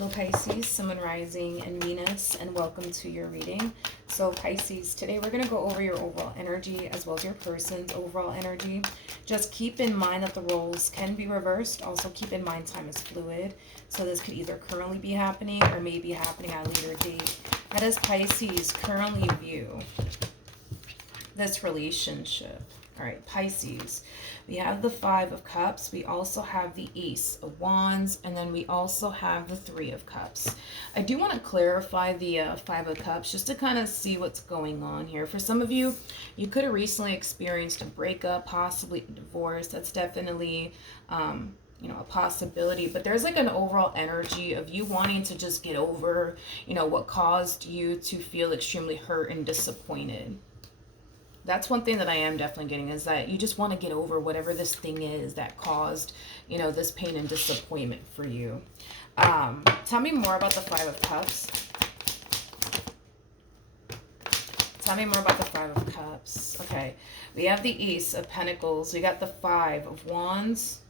Hello Pisces, Sun, Moon, Rising, and Venus, and welcome to your reading. So Pisces, today we're going to go over your overall energy as well as your person's overall energy. Just keep in mind that the roles can be reversed. Also keep in mind time is fluid. So this could either currently be happening or may be happening at a later date. How does Pisces currently view this relationship? All right, Pisces, we have the Five of Cups. We also have the Ace of Wands, and then we also have the Three of Cups. I do want to clarify the Five of Cups just to kind of see what's going on here. For some of you, you could have recently experienced a breakup, possibly a divorce. That's definitely, a possibility. But there's like an overall energy of you wanting to just get over, what caused you to feel extremely hurt and disappointed. That's one thing that I am definitely getting, is that you just want to get over whatever this thing is that caused, this pain and disappointment for you. Tell me more about the Five of Cups. Tell me more about the Five of Cups. Okay, we have the Ace of Pentacles. We got the Five of Wands.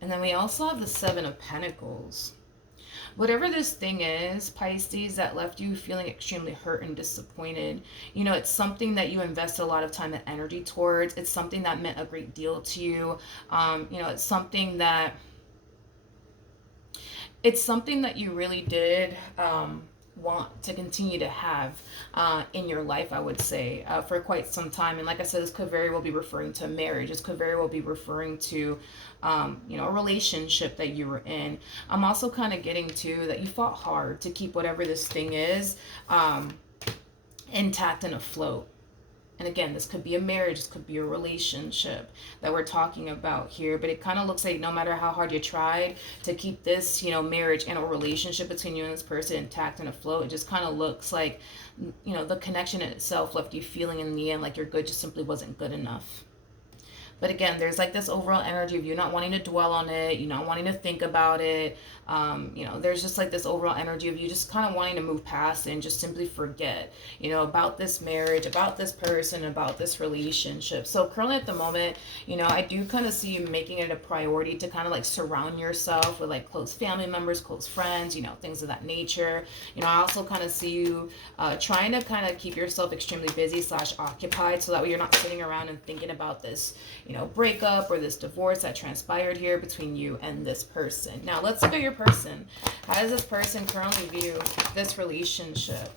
And then we also have the Seven of Pentacles. Whatever this thing is, Pisces, that left you feeling extremely hurt and disappointed, it's something that you invested a lot of time and energy towards. It's something that meant a great deal to you. It's something that you really did want to continue to have in your life, I would say, for quite some time. And like I said, this could very well be referring to marriage. This could very well be referring to a relationship that you were in. I'm also kind of getting to that you fought hard to keep whatever this thing is intact and afloat. And again, this could be a marriage, this could be a relationship that we're talking about here. But it kind of looks like no matter how hard you tried to keep this, marriage and a relationship between you and this person intact and afloat, it just kind of looks like, the connection in itself left you feeling in the end like your good just simply wasn't good enough. But again, there's like this overall energy of you not wanting to dwell on it, you not wanting to think about it. There's just like this overall energy of you just kind of wanting to move past it and just simply forget, about this marriage, about this person, about this relationship. So currently at the moment, I do kind of see you making it a priority to kind of like surround yourself with like close family members, close friends, things of that nature. I also kind of see you trying to kind of keep yourself extremely busy / occupied, so that way you're not sitting around and thinking about this breakup or this divorce that transpired here between you and this person. Now, let's look at your person. How does this person currently view this relationship?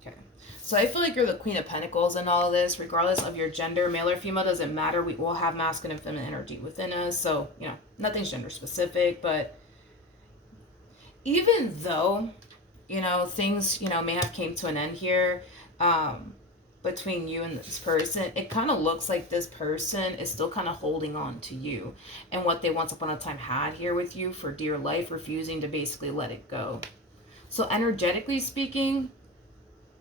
Okay. So I feel like you're the Queen of Pentacles in all of this, regardless of your gender, male or female, doesn't matter. We all have masculine and feminine energy within us. So, nothing's gender specific, but even though things, may have came to an end here between you and this person, it kind of looks like this person is still kind of holding on to you and what they once upon a time had here with you for dear life, refusing to basically let it go. So energetically speaking,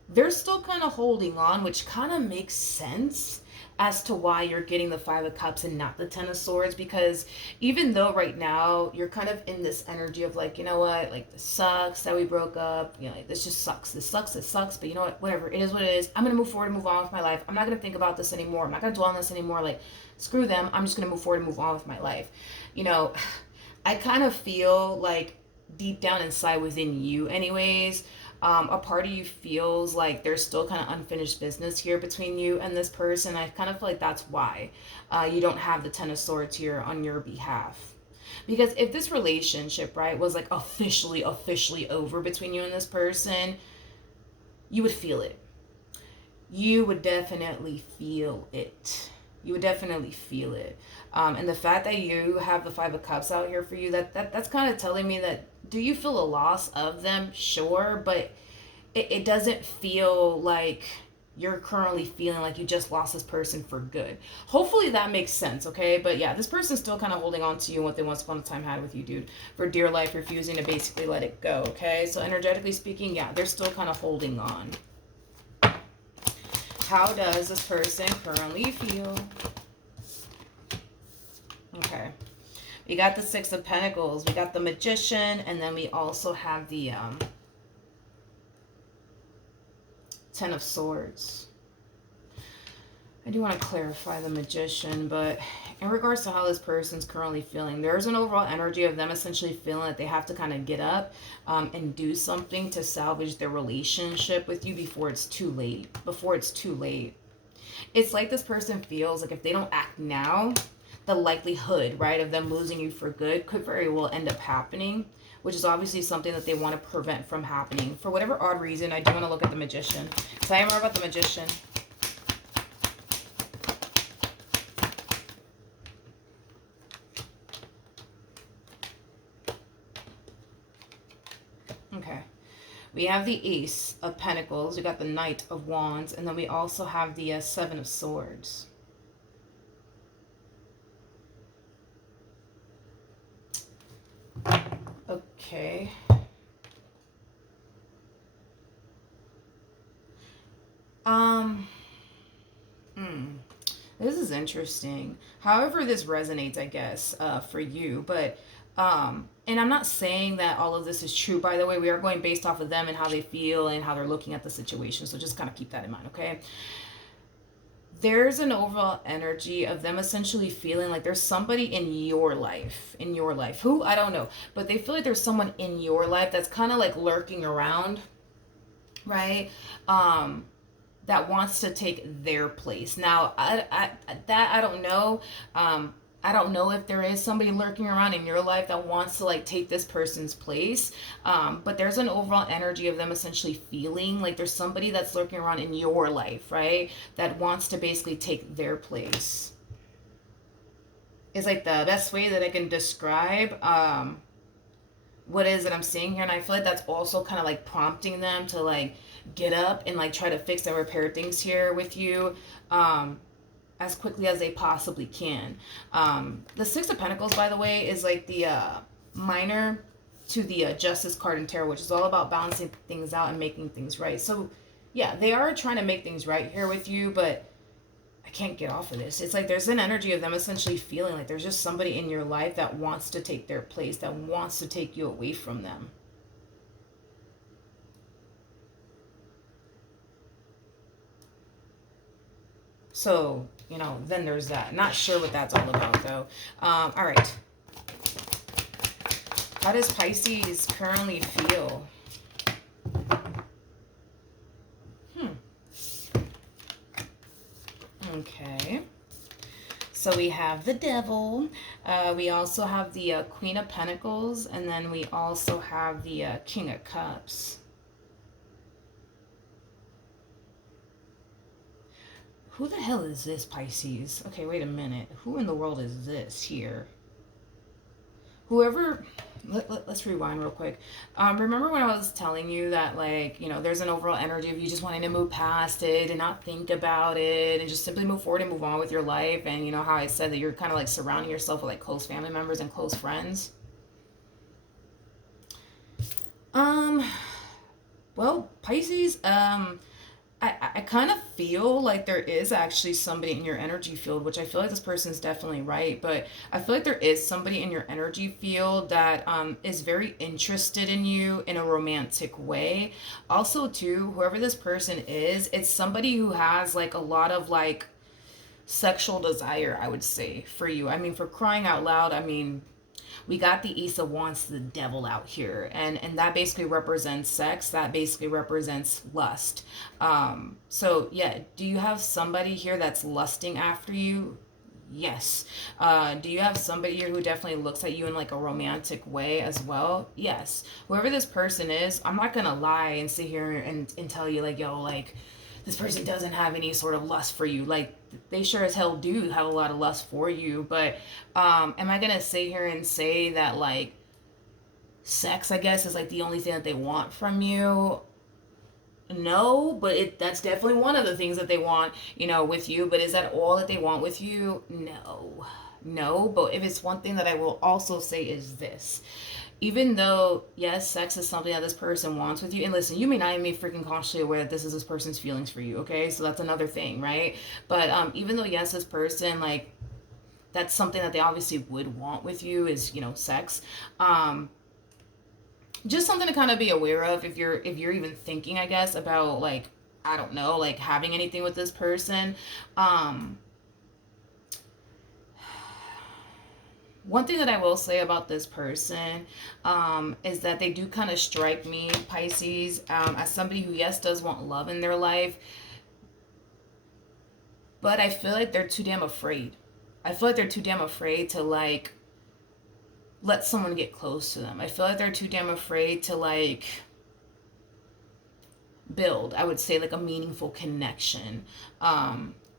they're still kind of holding on, which kind of makes sense as to why you're getting the Five of Cups and not the Ten of Swords. Because even though right now you're kind of in this energy of like, you know what, like this sucks that we broke up, like this just sucks, this sucks, but you know what, whatever, it is what it is. I'm gonna move forward and move on with my life. I'm not gonna think about this anymore. I'm not gonna dwell on this anymore. Like, screw them, I'm just gonna move forward and move on with my life. I kind of feel like deep down inside within you anyways, a part of you feels like there's still kind of unfinished business here between you and this person. I kind of feel like that's why you don't have the Ten of Swords here on your behalf. Because if this relationship, right, was like officially over between you and this person, you would feel it. You would definitely feel it. You would definitely feel it. And the fact that you have the Five of Cups out here for you, that's kind of telling me that, do you feel a loss of them? Sure, but it doesn't feel like you're currently feeling like you just lost this person for good. Hopefully that makes sense, okay? But yeah, this person's still kind of holding on to you and what they once upon a time had with you, dude, for dear life, refusing to basically let it go, okay? So energetically speaking, yeah, they're still kind of holding on. How does this person currently feel? Okay. We got the Six of Pentacles. We got the Magician. And then we also have the Ten of Swords. I do want to clarify the Magician, but in regards to how this person's currently feeling, there's an overall energy of them essentially feeling that they have to kind of get up and do something to salvage their relationship with you before it's too late. Before it's too late. It's like this person feels like if they don't act now, the likelihood, right, of them losing you for good could very well end up happening, which is obviously something that they want to prevent from happening. For whatever odd reason, I do want to look at the Magician. Tell me more about the Magician. Okay. We have the Ace of Pentacles. We got the Knight of Wands. And then we also have the Seven of Swords. Okay. Um... This is interesting. However this resonates, I guess, for you. But, and I'm not saying that all of this is true, by the way. We are going based off of them and how they feel and how they're looking at the situation. So just kind of keep that in mind, okay? There's an overall energy of them essentially feeling like there's somebody in your life, who, I don't know, but they feel like there's someone in your life that's kind of like lurking around, right? That wants to take their place. Now, I don't know. I don't know if there is somebody lurking around in your life that wants to like take this person's place. But there's an overall energy of them essentially feeling like there's somebody that's lurking around in your life, right? That wants to basically take their place. Is like the best way that I can describe what it is that I'm seeing here. And I feel like that's also kind of like prompting them to like get up and like try to fix and repair things here with you as quickly as they possibly can. The Six of Pentacles, by the way, is like the minor to the Justice card in tarot, which is all about balancing things out and making things right. So yeah, they are trying to make things right here with you, but I can't get off of this. It's like there's an energy of them essentially feeling like there's just somebody in your life that wants to take their place, that wants to take you away from them. So, you know, then there's that. Not sure what that's all about, though. All right. How does Pisces currently feel? Okay. So we have the Devil. We also have the Queen of Pentacles. And then we also have the King of Cups. Who the hell is this, Pisces? Okay, wait a minute. Who in the world is this here? Whoever... Let's rewind real quick. Remember when I was telling you that, like, you know, there's an overall energy of you just wanting to move past it and not think about it and just simply move forward and move on with your life? And you know how I said that you're kind of like surrounding yourself with like close family members and close friends? Well, Pisces, I kind of feel like there is actually somebody in your energy field, which I feel like this person's definitely right, but I feel like there is somebody in your energy field that is very interested in you in a romantic way. Also, too, whoever this person is, it's somebody who has like a lot of like sexual desire, I would say, for you. I mean, for crying out loud, I mean, we got the Ace of Wands, the Devil out here, and that basically represents sex. That basically represents lust. So yeah, do you have somebody here that's lusting after you? Yes. Do you have somebody here who definitely looks at you in like a romantic way as well? Yes. Whoever this person is, I'm not gonna lie and sit here and tell you like, yo, like, this person doesn't have any sort of lust for you. Like, they sure as hell do have a lot of lust for you. But am I gonna sit here and say that like sex, I guess, is like the only thing that they want from you? No, but that's definitely one of the things that they want, you know, with you. But is that all that they want with you? No. But if it's one thing that I will also say is this: even though, yes, sex is something that this person wants with you, and listen, you may not even be freaking consciously aware that this is this person's feelings for you, okay? So that's another thing, right? But even though, yes, this person, like, that's something that they obviously would want with you is, you know, sex. Just something to kind of be aware of if you're even thinking, I guess, about, like, I don't know, like having anything with this person. Um, One thing that I will say about this person is that they do kind of strike me, Pisces, as somebody who, yes, does want love in their life, but I feel like they're too damn afraid. I feel like they're too damn afraid to like let someone get close to them. I feel like they're too damn afraid to like build, I would say, like a meaningful connection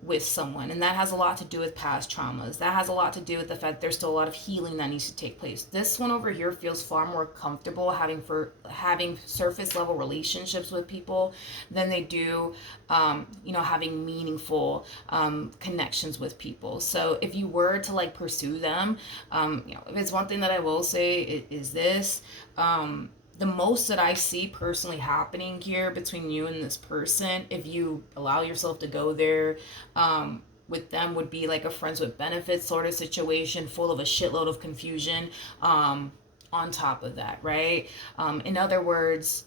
with someone. And that has a lot to do with past traumas. That has a lot to do with the fact there's still a lot of healing that needs to take place. This one over here feels far more comfortable having surface level relationships with people than they do having meaningful connections with people. So if you were to like pursue them, if it's one thing that I will say, it is this. The most that I see personally happening here between you and this person, if you allow yourself to go there with them, would be like a friends with benefits sort of situation, full of a shitload of confusion on top of that, right? In other words,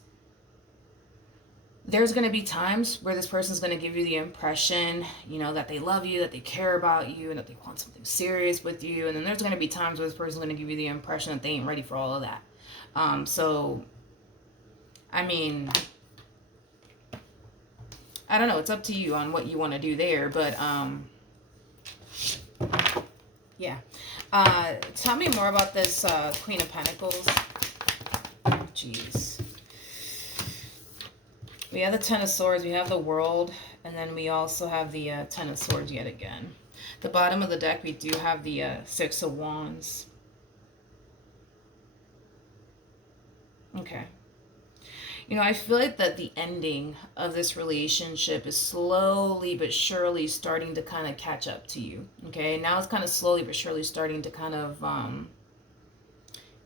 there's going to be times where this person's going to give you the impression, that they love you, that they care about you, and that they want something serious with you. And then there's going to be times where this person's going to give you the impression that they ain't ready for all of that. So, I mean, I don't know. It's up to you on what you want to do there. But, yeah. Tell me more about this Queen of Pentacles. Jeez. We have the Ten of Swords. We have the World. And then we also have the Ten of Swords yet again. The bottom of the deck, we do have the Six of Wands. Okay. I feel like that the ending of this relationship is slowly but surely starting to kind of catch up to you. Okay. Now it's kind of slowly but surely starting to kind of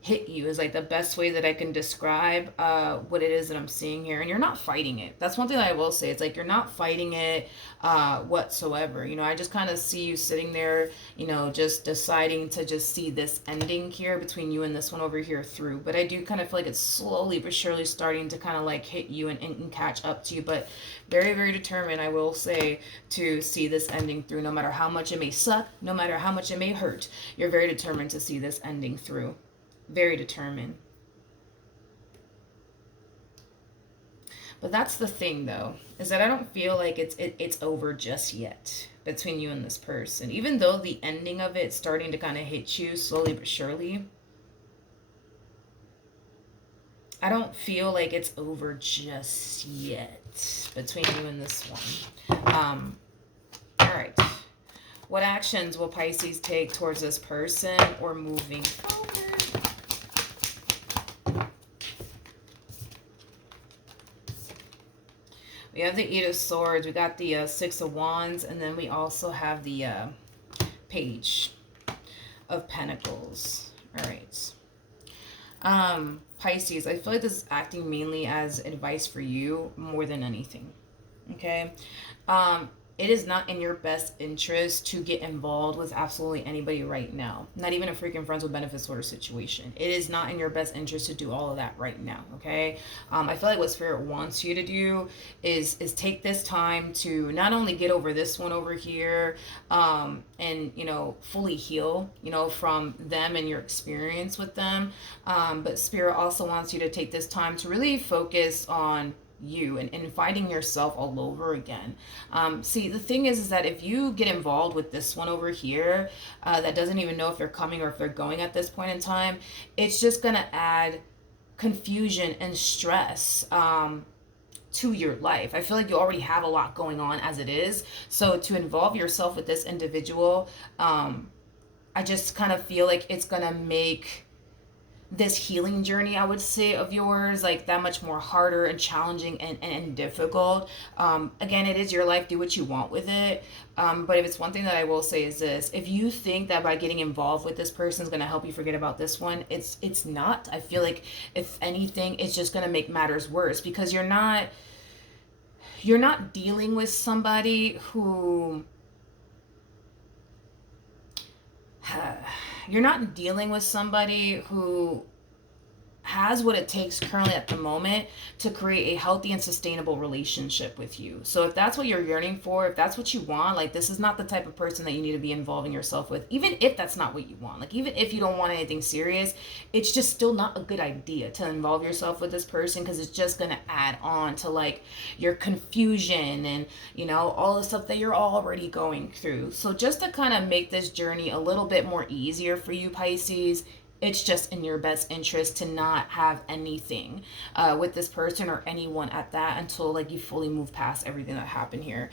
hit you is like the best way that I can describe what it is that I'm seeing here. And you're not fighting it. That's one thing that I will say. It's like you're not fighting it whatsoever. I just kind of see you sitting there, just deciding to just see this ending here between you and this one over here through. But I do kind of feel like it's slowly but surely starting to kind of like hit you and catch up to you. But very, very determined, I will say, to see this ending through. No matter how much it may suck, no matter how much it may hurt, you're very determined to see this ending through. Very determined. But that's the thing, though, is that I don't feel like it's over just yet between you and this person. Even though the ending of it's starting to kind of hit you slowly but surely, I don't feel like it's over just yet between you and this one. All right. What actions will Pisces take towards this person or moving forward? We have the Eight of Swords, we got the Six of Wands, and then we also have the Page of Pentacles. All right. Pisces, I feel like this is acting mainly as advice for you more than anything. Okay. It is not in your best interest to get involved with absolutely anybody right now. Not even a freaking friends with benefits sort of situation. It is not in your best interest to do all of that right now, okay? I feel like what Spirit wants you to do is take this time to not only get over this one over here and, fully heal, from them and your experience with them. But Spirit also wants you to take this time to really focus on you and finding yourself all over again. See, the thing is that if you get involved with this one over here that doesn't even know if they're coming or if they're going at this point in time, it's just going to add confusion and stress to your life. I feel like you already have a lot going on as it is. So to involve yourself with this individual, I just kind of feel like it's going to make this healing journey, I would say, of yours, like that much more harder and challenging and difficult. Again, it is your life. Do what you want with it. But if it's one thing that I will say is this: if you think that by getting involved with this person is going to help you forget about this one, it's not. I feel like if anything, it's just going to make matters worse, because you're not dealing with somebody who you're not dealing with somebody who has what it takes currently at the moment to create a healthy and sustainable relationship with you. So if that's what you're yearning for, if that's what you want, like this is not the type of person that you need to be involving yourself with. Even if that's not what you want, like even if you don't want anything serious, it's just still not a good idea to involve yourself with this person, because it's just going to add on to like your confusion and, you know, all the stuff that you're already going through. So just to kind of make this journey a little bit more easier for you, Pisces, it's just in your best interest to not have anything with this person or anyone at that until like you fully move past everything that happened here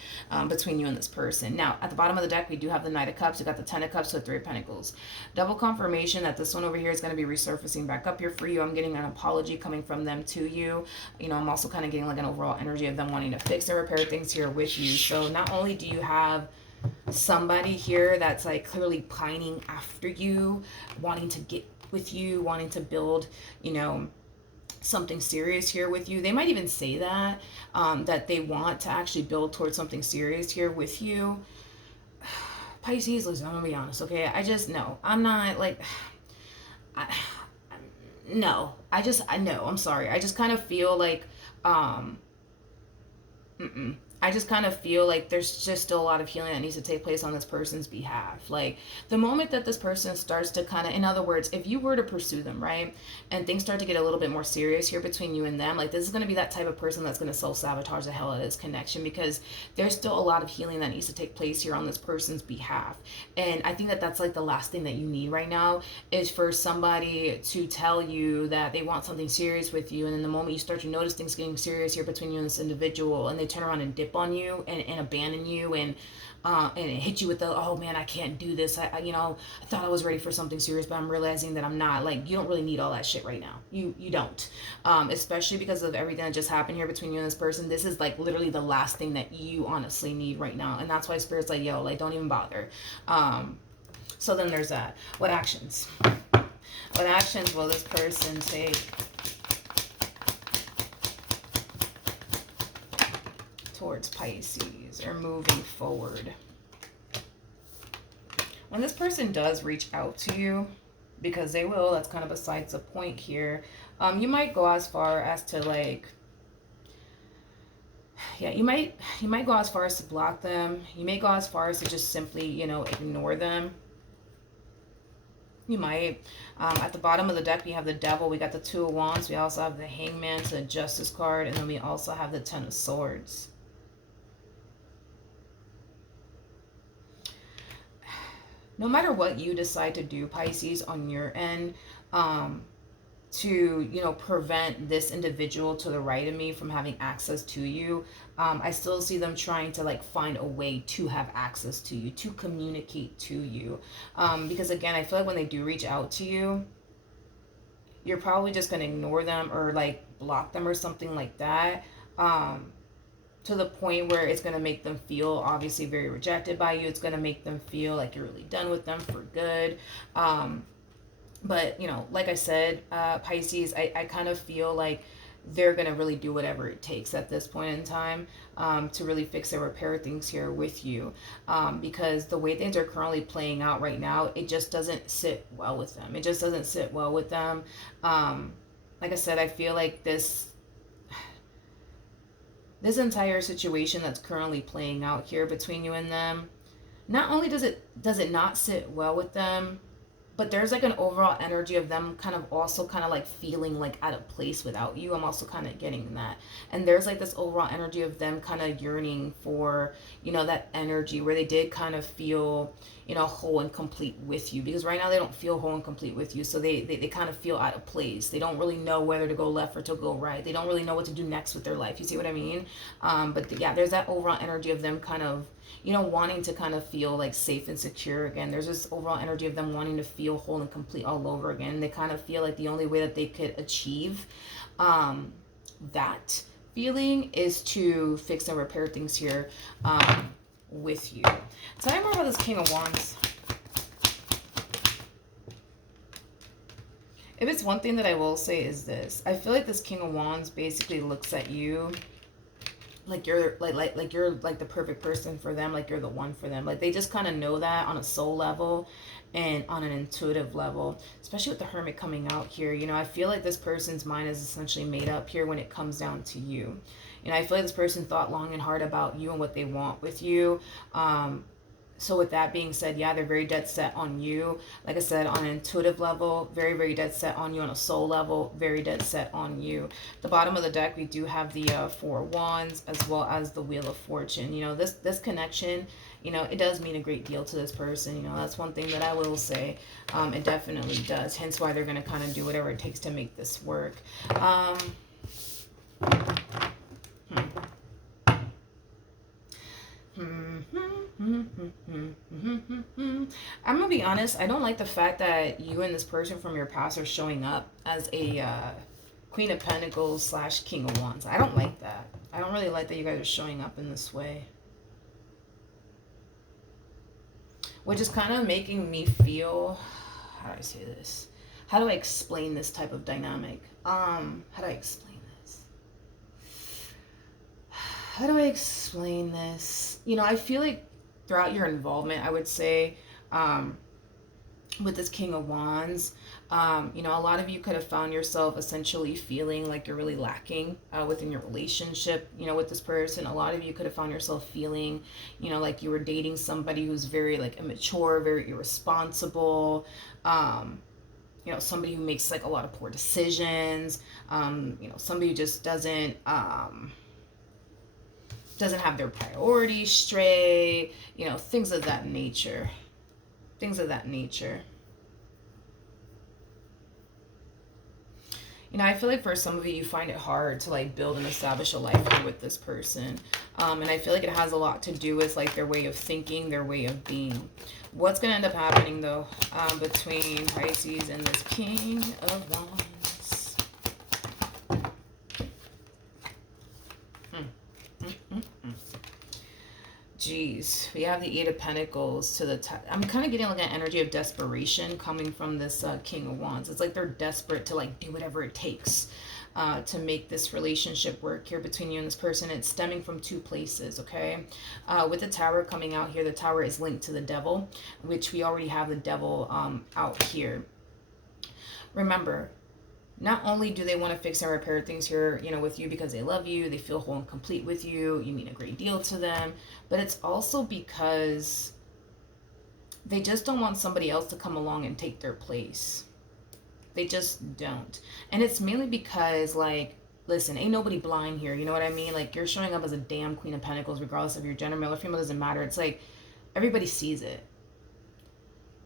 between you and this person. Now, at the bottom of the deck, we do have the Knight of Cups. We got the Ten of Cups with Three of Pentacles. Double confirmation that this one over here is going to be resurfacing back up here for you. I'm getting an apology coming from them to you. You know, I'm also kind of getting like an overall energy of them wanting to fix and repair things here with you. So not only do you have somebody here that's like clearly pining after you, wanting to get with you, wanting to build, you know, something serious here with you. They might even say that, that they want to actually build towards something serious here with you. Pisces, listen, I'm gonna be honest, okay? I just, no, I'm not like, no, I know, I'm sorry. I just kind of feel like, I just kind of feel like there's just still a lot of healing that needs to take place on this person's behalf. Like the moment that this person starts to kind of, in other words, if you were to pursue them, right, and things start to get a little bit more serious here between you and them, like this is going to be that type of person that's going to self-sabotage the hell out of this connection, because there's still a lot of healing that needs to take place here on this person's behalf. And I think that that's like the last thing that you need right now, is for somebody to tell you that they want something serious with you, and then the moment you start to notice things getting serious here between you and this individual, and they turn around and dip on you and abandon you and hit you with the, oh man, I can't do this. You know, I thought I was ready for something serious, but I'm realizing that I'm not. Like, you don't really need all that shit right now. You don't. Especially because of everything that just happened here between you and this person. This is like literally the last thing that you honestly need right now. And that's why Spirit's like, yo, like don't even bother. So then there's that. What actions? What actions will this person take towards Pisces or moving forward? When this person does reach out to you, because they will, that's kind of besides the point here, you might go as far as to like, yeah, you might go as far as to block them. You may go as far as to just simply, you know, ignore them. You might. At the bottom of the deck, we have the Devil. We got the Two of Wands. We also have the Hangman, the Justice card. And then we also have the Ten of Swords. No matter what you decide to do, Pisces, on your end, to, you know, prevent this individual to the right of me from having access to you, I still see them trying to like find a way to have access to you, to communicate to you. Because again, I feel like when they do reach out to you, you're probably just going to ignore them or like block them or something like that. To the point where it's going to make them feel obviously very rejected by you. It's going to make them feel like you're really done with them for good. But, you know, like I said, Pisces, I kind of feel like they're going to really do whatever it takes at this point in time to really fix and repair things here with you. Because the way things are currently playing out right now, it just doesn't sit well with them. It just doesn't sit well with them. Like I said, I feel like this entire situation that's currently playing out here between you and them, not only does it not sit well with them, but there's like an overall energy of them kind of also kind of like feeling like out of place without you. I'm also kind of getting that. And there's like this overall energy of them kind of yearning for, you know, that energy where they did kind of feel, you know, whole and complete with you. Because right now they don't feel whole and complete with you. So they kind of feel out of place. They don't really know whether to go left or to go right. They don't really know what to do next with their life. You see what I mean? Yeah, there's that overall energy of them kind of, you know, wanting to kind of feel like safe and secure again. There's this overall energy of them wanting to feel whole and complete all over again. They kind of feel like the only way that they could achieve that feeling is to fix and repair things here with you. Tell me more about this King of Wands. If it's one thing that I will say is this. I feel like this King of Wands basically looks at you like you're like you're like the perfect person for them, like you're the one for them. Like they just kind of know that on a soul level and on an intuitive level, especially with the Hermit coming out here. You know, I feel like this person's mind is essentially made up here when it comes down to you. You know, I feel like this person thought long and hard about you and what they want with you. So with that being said, yeah, they're very dead set on you. Like I said, on an intuitive level, very, very dead set on you. On a soul level, very dead set on you. The bottom of the deck, we do have the Four of Wands as well as the Wheel of Fortune. You know, this connection, you know, it does mean a great deal to this person. You know, that's one thing that I will say. It definitely does. Hence why they're going to kind of do whatever it takes to make this work. I'm gonna be honest, I don't like the fact that you and this person from your past are showing up as a Queen of Pentacles slash King of Wands. I don't like that. I don't really like that you guys are showing up in this way. Which is kind of making me feel, how do I say this? How do I explain this type of dynamic? How do I explain this? How do I explain this? You know, I feel like throughout your involvement, I would say, with this King of Wands, you know, a lot of you could have found yourself essentially feeling like you're really lacking within your relationship, you know, with this person. A lot of you could have found yourself feeling, you know, like you were dating somebody who's very like immature, very irresponsible, you know, somebody who makes like a lot of poor decisions, you know, somebody who just doesn't have their priorities straight, you know, things of that nature. Things of that nature. You know, I feel like for some of you, you find it hard to like build and establish a life here with this person. And I feel like it has a lot to do with like their way of thinking, their way of being. What's going to end up happening though between Pisces and this King of Wands? Jeez, we have the Eight of Pentacles to the I'm kind of getting like an energy of desperation coming from this King of Wands. It's like they're desperate to like do whatever it takes to make this relationship work here between you and this person. It's stemming from two places, okay? With the Tower coming out here, the Tower is linked to the Devil, which we already have the Devil out here. Remember, not only do they want to fix and repair things here, you know, with you because they love you, they feel whole and complete with you, you mean a great deal to them, but it's also because they just don't want somebody else to come along and take their place. They just don't. And it's mainly because, like, listen, ain't nobody blind here, you know what I mean? Like, you're showing up as a damn Queen of Pentacles, regardless of your gender, male or female, doesn't matter. It's like, everybody sees it.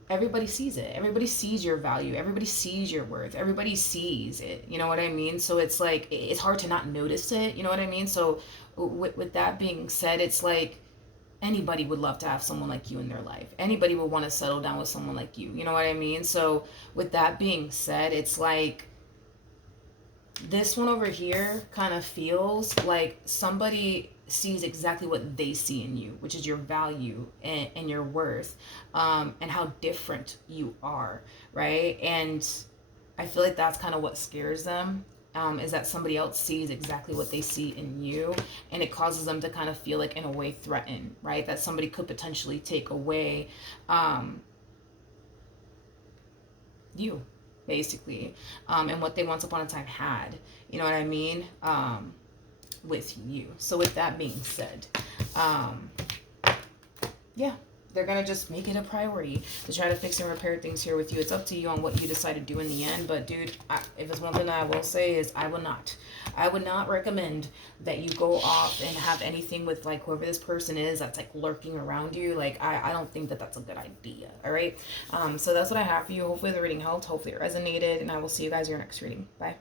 Everybody sees it. Everybody sees your value. Everybody sees your worth. Everybody sees it. You know what I mean? So it's like, it's hard to not notice it. You know what I mean? So with that being said, it's like anybody would love to have someone like you in their life. Anybody would want to settle down with someone like you. You know what I mean? So with that being said, it's like this one over here kind of feels like somebody sees exactly what they see in you, which is your value and your worth, and how different you are, right? And I feel like that's kind of what scares them, is that somebody else sees exactly what they see in you, and it causes them to kind of feel like in a way threatened, right? That somebody could potentially take away you, basically, and what they once upon a time had, you know what I mean, with you. So with that being said, yeah, they're gonna just make it a priority to try to fix and repair things here with you. It's up to you on what you decide to do in the end, but dude, if it's one thing that I will say is I would not recommend that you go off and have anything with like whoever this person is that's like lurking around you. Like I don't think that that's a good idea. All right, so that's what I have for you. Hopefully the reading helped, hopefully it resonated, and I will see you guys in your next reading. Bye.